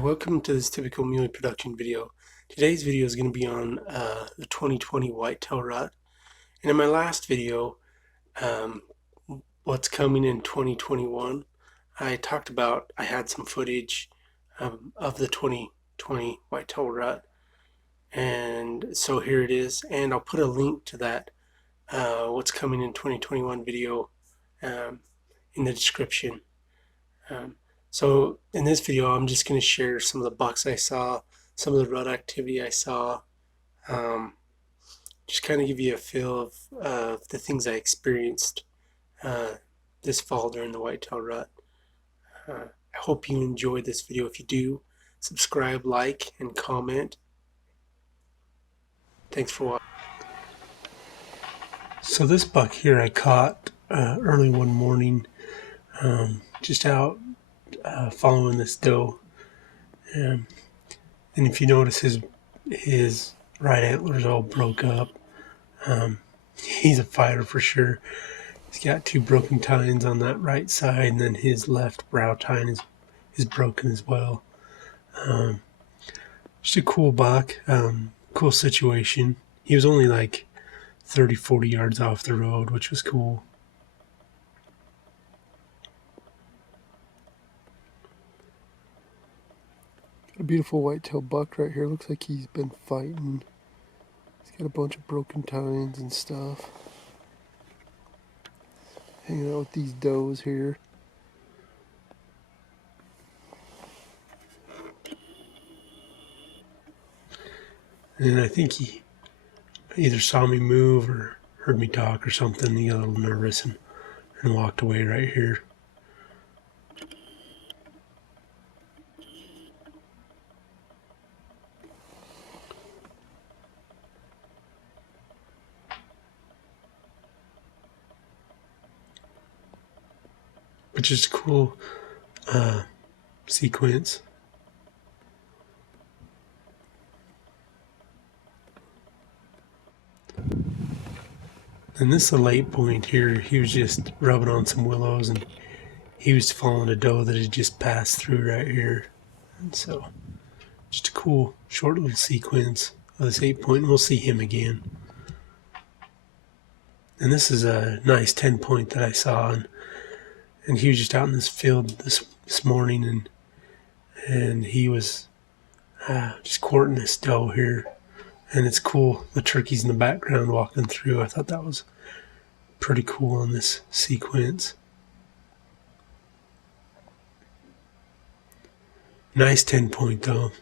Welcome to this typical muley production video. Today's video is going to be on the 2020 Whitetail Rut. And in my last video, um, what's coming in 2021, I talked about I had some footage of the 2020 Whitetail Rut. And so here it is. And I'll put a link to that what's coming in 2021 video um, in the description. Um, so in this video, I'm just going to share some of the bucks I saw, some of the rut activity I saw, um, just kind of give you a feel of the things I experienced uh, this fall during the whitetail rut. I hope you enjoyed this video. If you do, subscribe, like, and comment. Thanks for watching. So this buck here I caught early one morning, just out following this doe. And if you notice, his right antler's all broke up. He's a fighter for sure. He's got two broken tines on that right side, and then his left brow tine is broken as well. Just a cool buck, cool situation. He was only like 30-40 yards off the road, which was cool. Got a beautiful whitetail buck right here. Looks like he's been fighting. He's got a bunch of broken tines and stuff. Hanging out with these does here. And I think he either saw me move or heard me talk or something. He got a little nervous and walked away right here. Which is a cool sequence. And this is the late point here. He was just rubbing on some willows and he was following a doe that had just passed through right here. And so just a cool short little sequence of this 8-point, and we'll see him again. And this is a nice 10-point that I saw, and he was just out in this field this morning, and he was just courting this doe here. And it's cool, the turkey's in the background walking through. I thought that was pretty cool on this sequence. Nice 10-point though.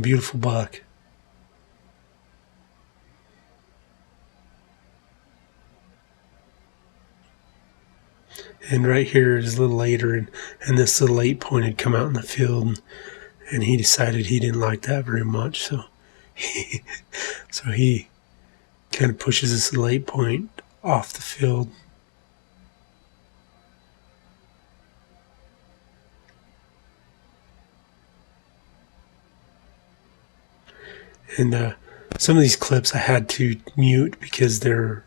Beautiful buck. And right here is a little later, and this little 8-point had come out in the field, and he decided he didn't like that very much, so he kind of pushes this little 8-point off the field. And some of these clips I had to mute because they're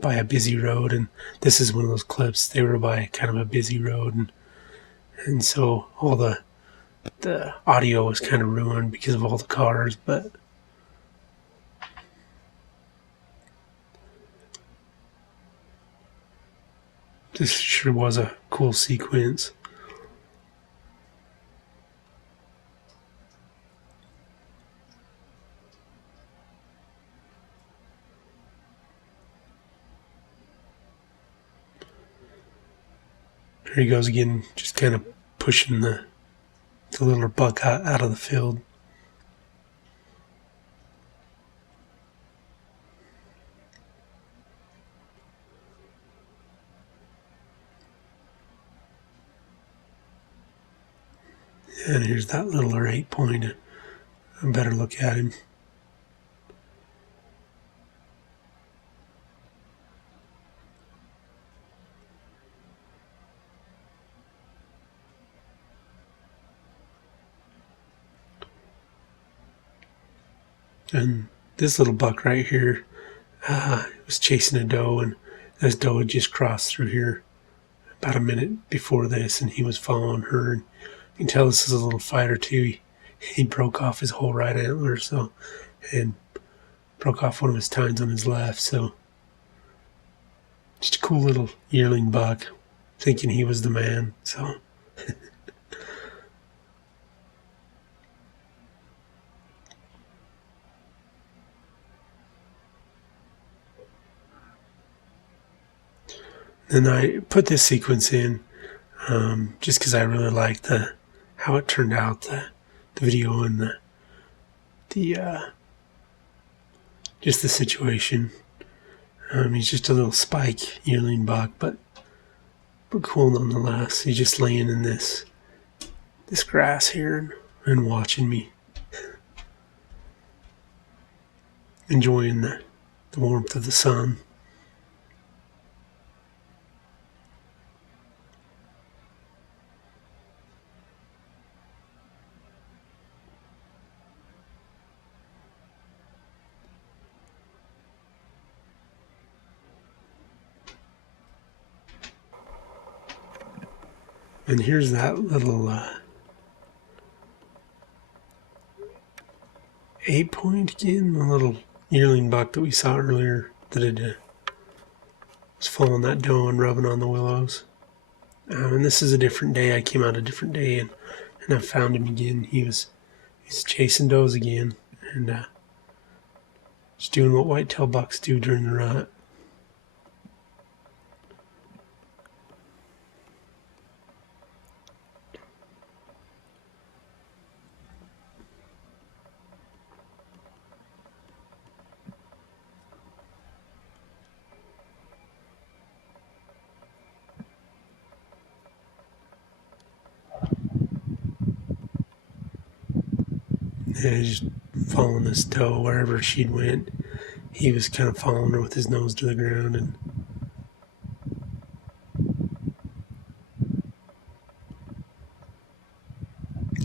by a busy road, and this is one of those clips. They were by kind of a busy road, and so all the audio was kind of ruined because of all the cars, but this sure was a cool sequence. There he goes again, just kind of pushing the little buck out of the field. And here's that little 8-point. A better look at him. And this little buck right here was chasing a doe, and this doe had just crossed through here about a minute before this, and he was following her. And can tell this is a little fighter too. He broke off his whole right antler, and broke off one of his tines on his left. So just a cool little yearling buck, thinking he was the man. So. Then I put this sequence in just because I really liked how it turned out, the video and the just the situation. He's just a little spike yearling buck, but cool nonetheless. He's just laying in this grass here and watching me, enjoying the warmth of the sun. And here's that little 8-point again, the little yearling buck that we saw earlier that had was following that doe and rubbing on the willows. And this is a different day. I came out a different day and I found him again. He's chasing does again and just doing what whitetail bucks do during the rut. And just following this doe wherever she'd went. He was kind of following her with his nose to the ground, and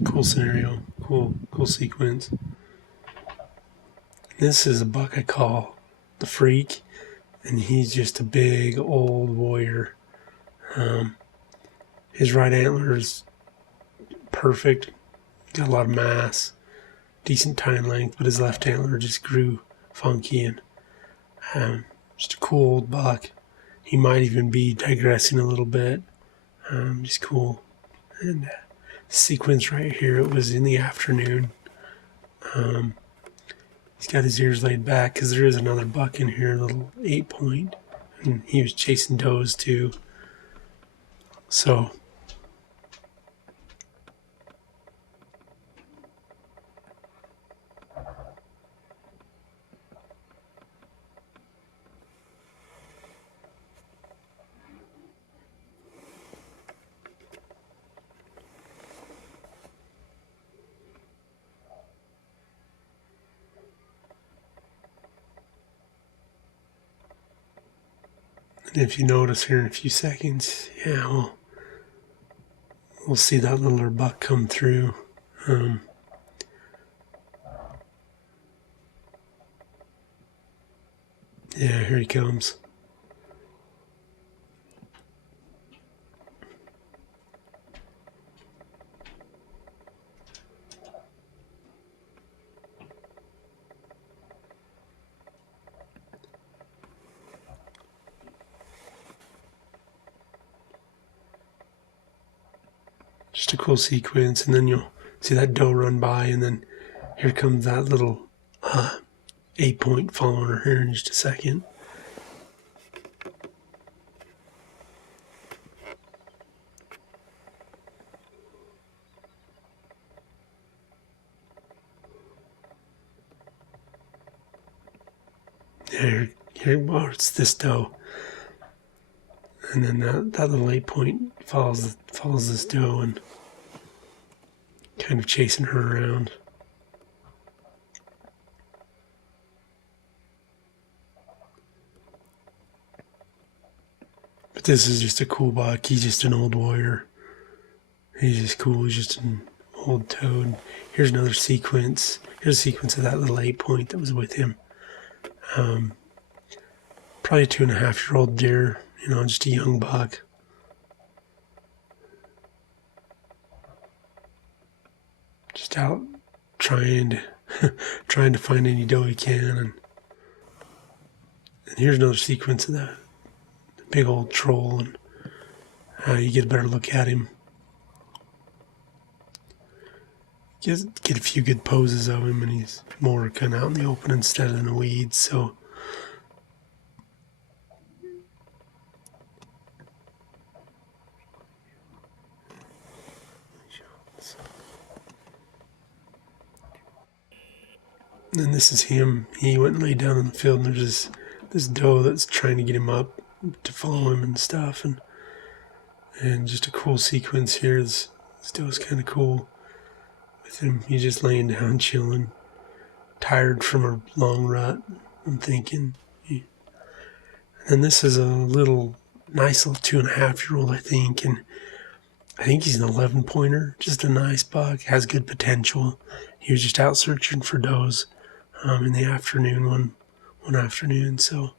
cool scenario, cool sequence. This is a buck I call the Freak, and he's just a big old warrior. His right antler is perfect, got a lot of mass, decent tine length, but his left antler just grew funky and just a cool old buck. He might even be digressing a little bit, just cool. And sequence right here, it was in the afternoon. He's got his ears laid back because there is another buck in here, a little 8-point, and he was chasing does too. So if you notice here in a few seconds, yeah, we'll see that little buck come through. Yeah, here he comes. Just a cool sequence, and then you'll see that doe run by, and then here comes that little 8-point following her here in just a second. Here, well, it's this doe, and then that little 8-point follows this doe and kind of chasing her around. But this is just a cool buck. He's just an old warrior. He's just cool. He's just an old toad. Here's another sequence. Here's a sequence of that little 8-point that was with him. Probably a 2.5-year-old deer, just a young buck. Just out trying to find any doe he can. And here's another sequence of the big old troll, and you get a better look at him. Get a few good poses of him, and he's more kind of out in the open instead of in the weeds. So and this is him. He went and laid down in the field, and there's this doe that's trying to get him up to follow him and stuff, and just a cool sequence here. This doe is kind of cool with him. He's just laying down, chilling, tired from a long rut, I'm thinking. And this is a nice little 2.5-year-old, I think, and I think he's an 11 pointer, just a nice buck, has good potential. He was just out searching for does in the afternoon, one afternoon. So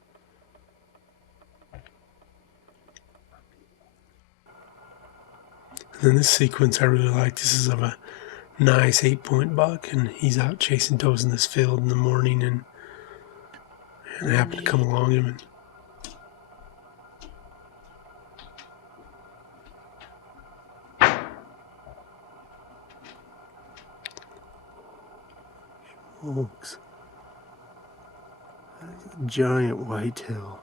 and then this sequence I really like. This is of a nice 8-point buck, and he's out chasing does in this field in the morning, and I happened to come along him, and folks, that's a giant whitetail.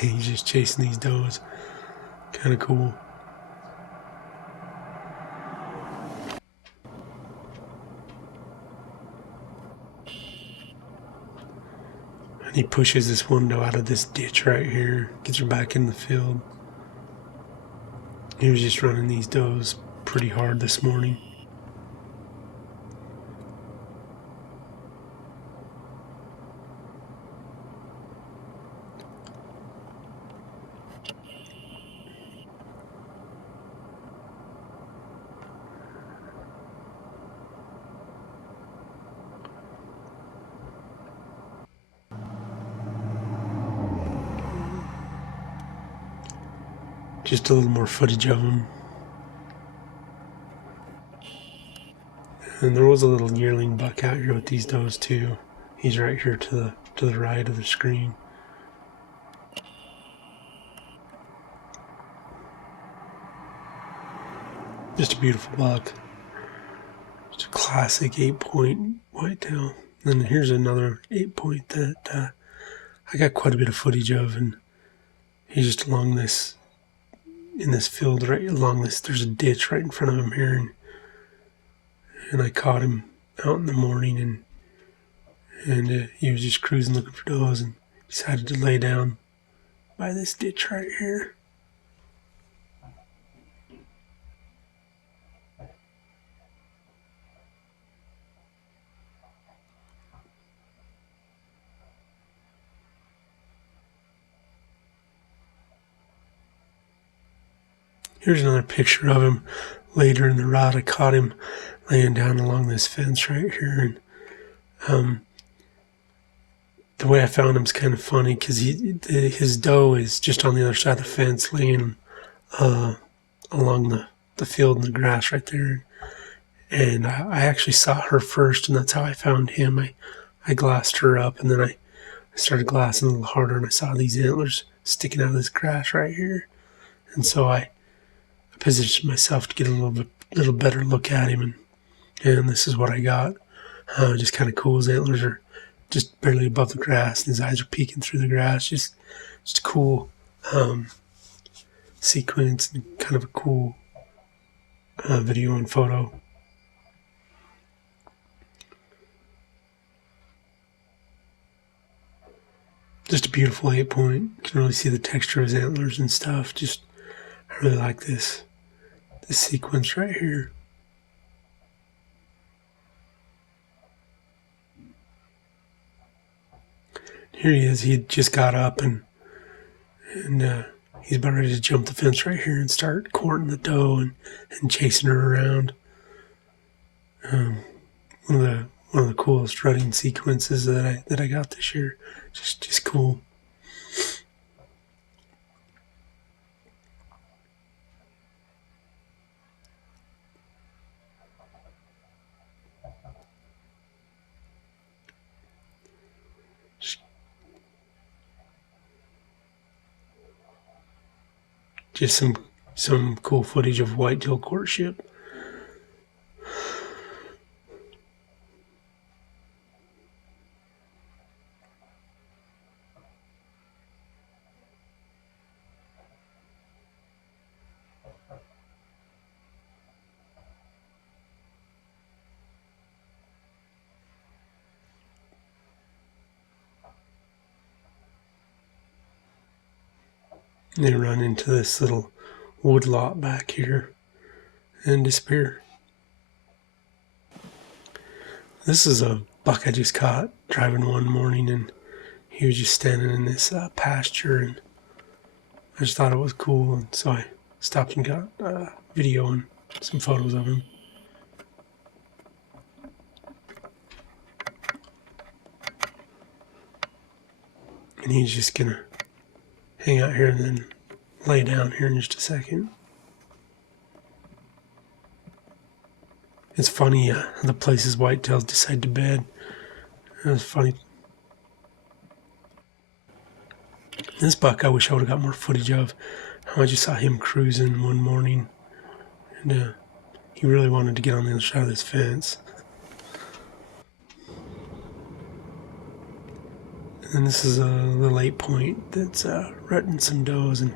He's just chasing these does. Kind of cool. And he pushes this one doe out of this ditch right here, gets her back in the field. He was just running these does pretty hard this morning. Just a little more footage of him. And there was a little yearling buck out here with these does too. He's right here to the right of the screen. Just a beautiful buck. Just a classic 8-point whitetail. And then here's another 8-point that I got quite a bit of footage of, and he's just along this, in this field right along this, there's a ditch right in front of him here, and I caught him out in the morning, and he was just cruising looking for does, and decided to lay down by this ditch right here. Here's another picture of him later in the rut. I caught him laying down along this fence right here, and the way I found him is kind of funny because his doe is just on the other side of the fence, laying along the field and the grass right there. And I actually saw her first, and that's how I found him. I glassed her up, and then I started glassing a little harder, and I saw these antlers sticking out of this grass right here. And so I positioned myself to get a little better look at him, and this is what I got. Just kind of cool. His antlers are just barely above the grass, and his eyes are peeking through the grass. Just a cool sequence, and kind of a cool video and photo. Just a beautiful 8-point. You can really see the texture of his antlers and stuff. I really like this sequence right here. Here he is. He had just got up, and he's about ready to jump the fence right here and start courting the doe and chasing her around. One of the coolest rutting sequences that I got this year. Just cool. just some cool footage of whitetail courtship. And they run into this little wood lot back here and disappear. This is a buck I just caught driving one morning, and he was just standing in this pasture, and I just thought it was cool, and so I stopped and got video and some photos of him. And he's just gonna hang out here and then lay down here in just a second. It's funny the places whitetails decide to bed. It's funny. This buck I wish I would have got more footage of. I just saw him cruising one morning, and he really wanted to get on the other side of this fence. And this is a little 8-point that's rutting some does, and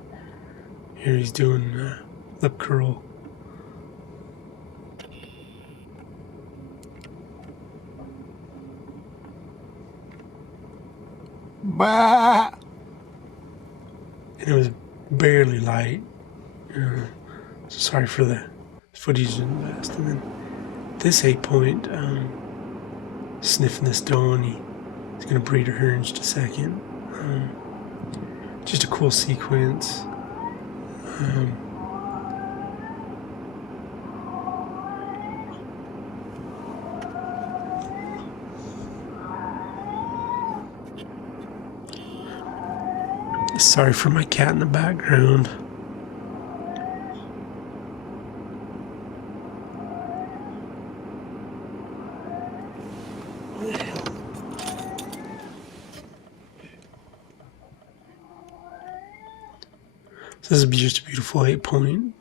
here he's doing lip curl. Bah! And it was barely light. So sorry for the footage in the best. And then this 8-point sniffing this doe, and he's going to breed her here in just a second. Just a cool sequence. Sorry for my cat in the background. So this is just a beautiful 8-point.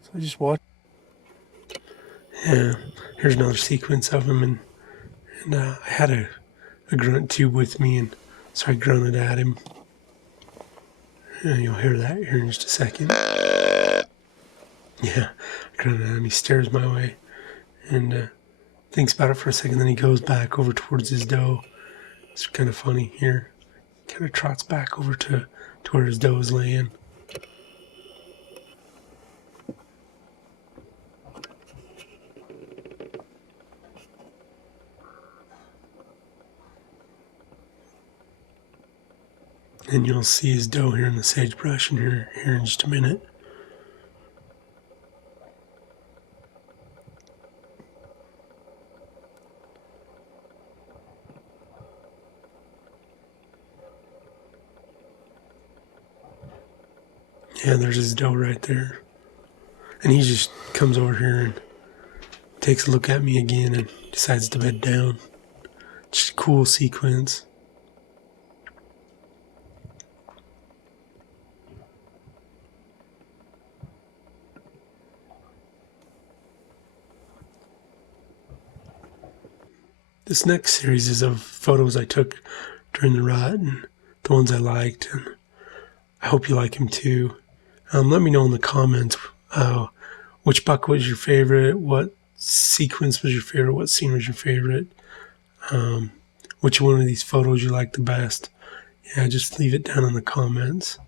So I just watched. Yeah, here's another sequence of him, and I had a grunt tube with me, and so I grunted at him. And you'll hear that here in just a second. Yeah, I grunted at him. He stares my way and thinks about it for a second. Then he goes back over towards his doe. It's kind of funny here. Kind of trots back over to where his doe is laying. And you'll see his doe here in the sagebrush and here in just a minute. Yeah, there's his doe right there. And he just comes over here and takes a look at me again and decides to bed down. Just a cool sequence. This next series is of photos I took during the rut and the ones I liked, and I hope you like them too. Let me know in the comments which buck was your favorite, what sequence was your favorite, what scene was your favorite, which one of these photos you liked the best. Yeah, just leave it down in the comments.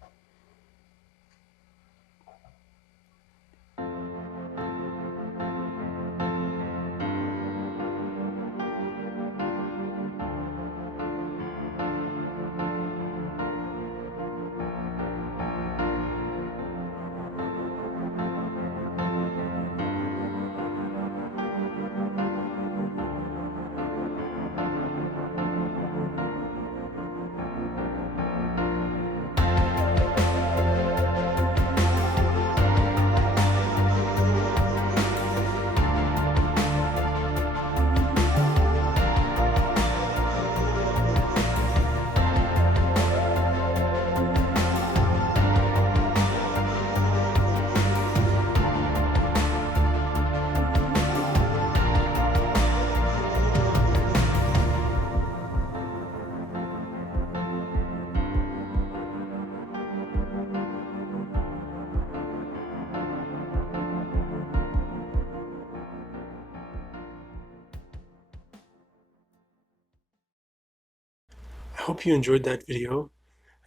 I hope you enjoyed that video.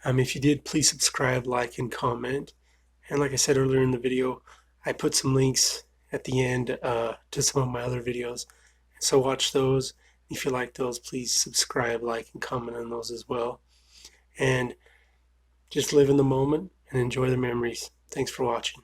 If you did, please subscribe, like, and comment. And like I said earlier in the video, I put some links at the end to some of my other videos. So watch those. If you like those, please subscribe, like, and comment on those as well. And just live in the moment and enjoy the memories. Thanks for watching.